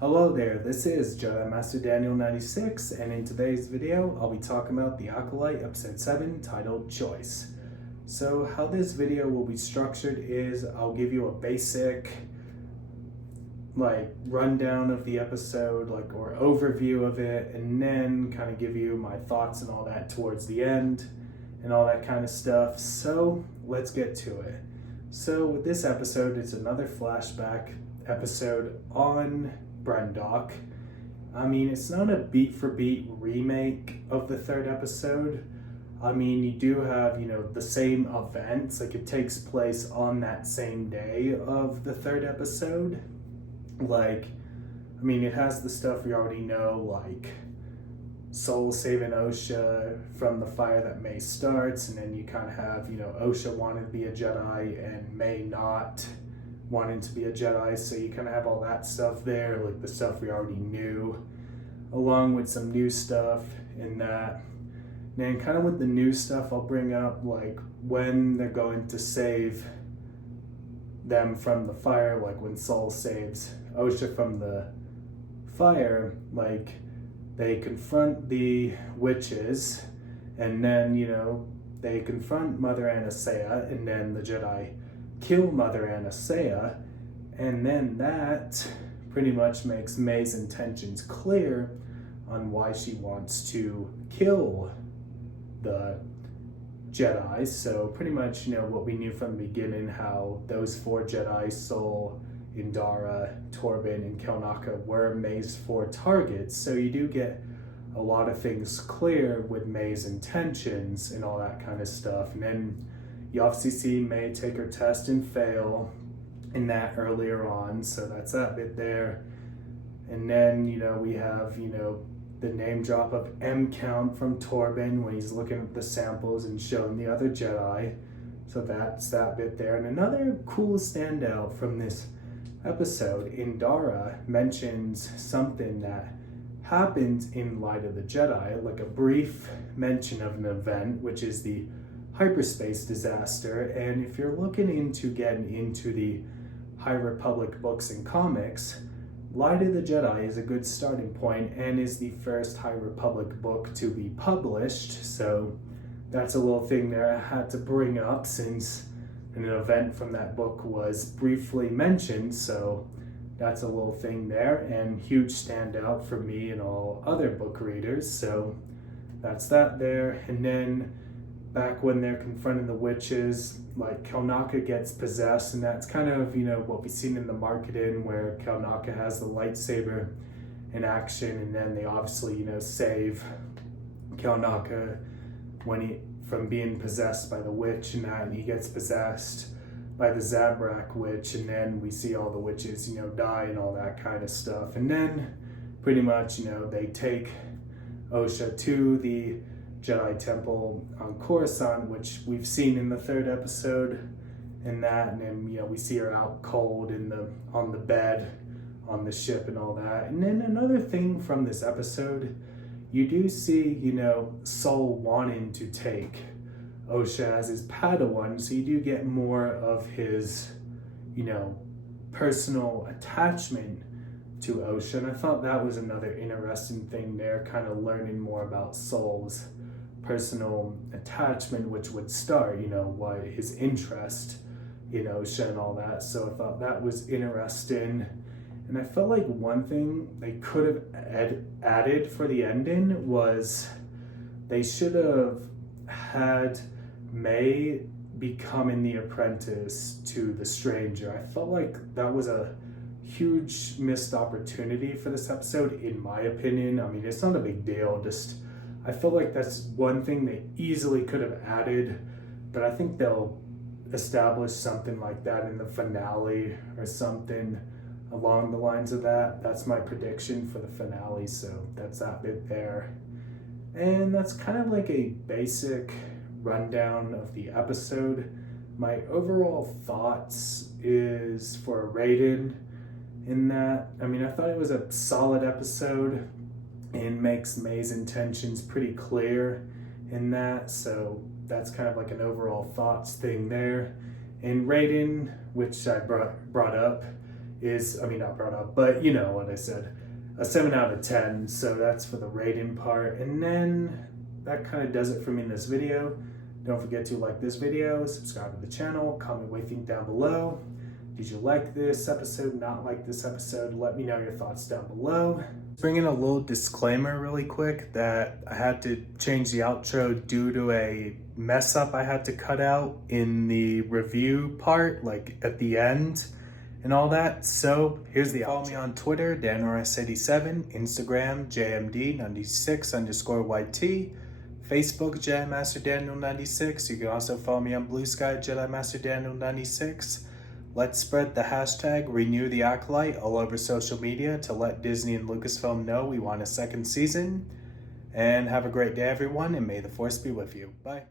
Hello there, this is Jedi Master Daniel 96, and in today's video, I'll be talking about the Acolyte episode 7 titled Choice. So how this video will be structured is I'll give you a basic rundown of the episode, or overview of it, and then kind of give you my thoughts and all that towards the end and all that kind of stuff. So let's get to it. So with this episode, it's another flashback episode on Brendok. I mean, it's not a beat for beat remake of the third episode. I mean, you do have, the same events, it takes place on that same day of the third episode. It has the stuff we already know, Soul saving Osha from the fire that May starts, and then you kind of have, Osha wanting to be a Jedi and May not wanting to be a Jedi, so you kind of have all that stuff there, the stuff we already knew, along with some new stuff in that. And kind of with the new stuff, I'll bring up when they're going to save them from the fire, when Saul saves Osha from the fire, they confront the witches, and then, they confront Mother Anastasia, and then the Jedi kill Mother Anastasia, and then that pretty much makes May's intentions clear on why she wants to kill the Jedi. So pretty much, what we knew from the beginning, how those four Jedi, Soul, Indara, Torben, and Kelnaka, were May's four targets. So you do get a lot of things clear with May's intentions and all that kind of stuff. And then you obviously see May take her test and fail in that earlier on, so that's that bit there. And then, we have, the name drop of M count from Torben when he's looking at the samples and showing the other Jedi. So that's that bit there. And another cool standout from this episode, Indara mentions something that happened in Light of the Jedi, a brief mention of an event, which is the hyperspace disaster. And if you're looking into getting into the High Republic books and comics, Light of the Jedi is a good starting point and is the first High Republic book to be published. So that's a little thing there I had to bring up since an event from that book was briefly mentioned. So that's a little thing there, and huge standout for me and all other book readers. So that's that there. And then back when they're confronting the witches, Kelnaka gets possessed, and that's kind of, what we've seen in the marketing, where Kelnaka has the lightsaber in action, and then they obviously, save Kelnaka from being possessed by the witch, and that he gets possessed by the Zabrak witch, and then we see all the witches, die and all that kind of stuff. And then pretty much, they take Osha to the Jedi Temple on Coruscant, which we've seen in the third episode, and then we see her out cold on the bed on the ship and all that. And then another thing from this episode, you do see Soul wanting to take Osha as his Padawan, so you do get more of his personal attachment to Osha. And I thought that was another interesting thing there, kind of learning more about Soul's personal attachment, which would start, why his interest in Osha and all that. So I thought that was interesting. And I felt like one thing they could have added for the ending was they should have had May becoming the apprentice to the stranger. I felt like that was a huge missed opportunity for this episode, in my opinion. I mean, it's not a big deal, just I feel like that's one thing they easily could have added, but I think they'll establish something like that in the finale or something along the lines of that. That's my prediction for the finale, so that's that bit there. And that's kind of a basic rundown of the episode. My overall thoughts is for a rating in that, I thought it was a solid episode and makes May's intentions pretty clear in that, so that's kind of an overall thoughts thing there. And rating, which I brought up, is, I mean, not brought up, but you know what I said, a 7 out of 10. So that's for the rating part. And then that kind of does it for me in this video. Don't forget to like this video, subscribe to the channel, comment what you think down below. Did you like this episode, not like this episode? Let me know your thoughts down below. Bring in a little disclaimer really quick that I had to change the outro due to a mess up I had to cut out in the review part, like at the end and all that. So here's the outro. Follow me on Twitter, DanRS87, Instagram, JMD96_YT, Facebook, JediMasterDaniel96. You can also follow me on Bluesky, JediMasterDaniel96. Let's spread the hashtag Renew the Acolyte all over social media to let Disney and Lucasfilm know we want a second season. And have a great day, everyone, and may the Force be with you. Bye.